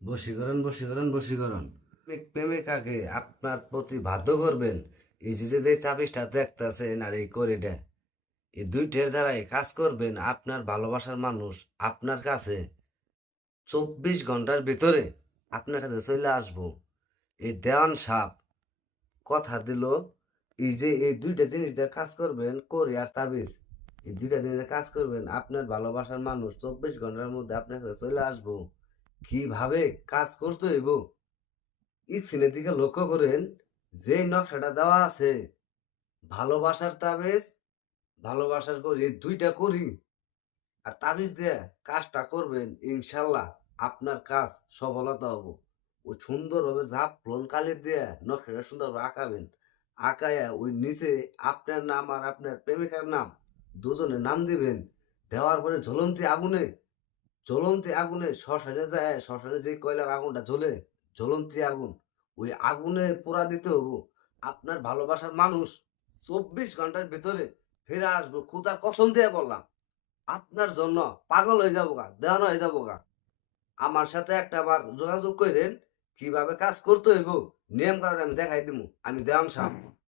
বশীকরণ। প্রেমিকাকে আপনার প্রতি বাধ্য করবেন। এই যে চাবিসটা দেখতেছেন আর এই করিডা, এই দুইটার দ্বারাই কাজ করবেন। আপনার ভালোবাসার মানুষ আপনার কাছে 24 ঘন্টার ভিতরে আপনার কাছে চলে আসবো। এই দেওয়ান সাপ কথা দিল, এই যে এই দুইটা জিনিস দিয়ে কাজ করবেন, করি আর তাবিজ, এই দুইটা জিনিস দিয়ে কাজ করবেন, আপনার ভালোবাসার মানুষ 24 ঘন্টার মধ্যে আপনার কাছে চলে আসবো। কিভাবে কাজ করতে হইব স্ক্রিনের দিকে লক্ষ্য করেন। যে নকশাটা দেওয়া আছে, ভালোবাসার তাবিজ, ভালোবাসার করি, এই দুইটা করি আর তাবিজ দিয়ে কাজটা করবেন, ইনশাল্লাহ আপনার কাজ সফলতা হবো। ওই সুন্দরভাবে ঝাপ ফ্লোন কালি দিয়ে নকশাটা সুন্দরভাবে আঁকাবেন। আঁকায়া ওই নিচে আপনার নাম আর আপনার প্রেমিকার নাম দুজনের নাম দিবেন। দেওয়ার পরে জ্বলন্তি আগুনে শ্মশানে যায়, শ্মশানে যে কয়লার আগুনটা জ্বলে, জ্বলন্তি আগুন, ওই আগুনে পোড়া দিতে হবো। আপনার ভালোবাসার মানুষ 24 ঘন্টার ভিতরে ফিরে আসবো, খুদার কসম দিয়ে বললাম। আপনার জন্য পাগল হয়ে যাবো গা, দেওয়ানো হয়ে যাবো গা। আমার সাথে একটা বার যোগাযোগ করেন, কিভাবে কাজ করতে হইব, নিয়ম কারণে আমি দেখাই দিব। আমি দেওয়ান সাহেব।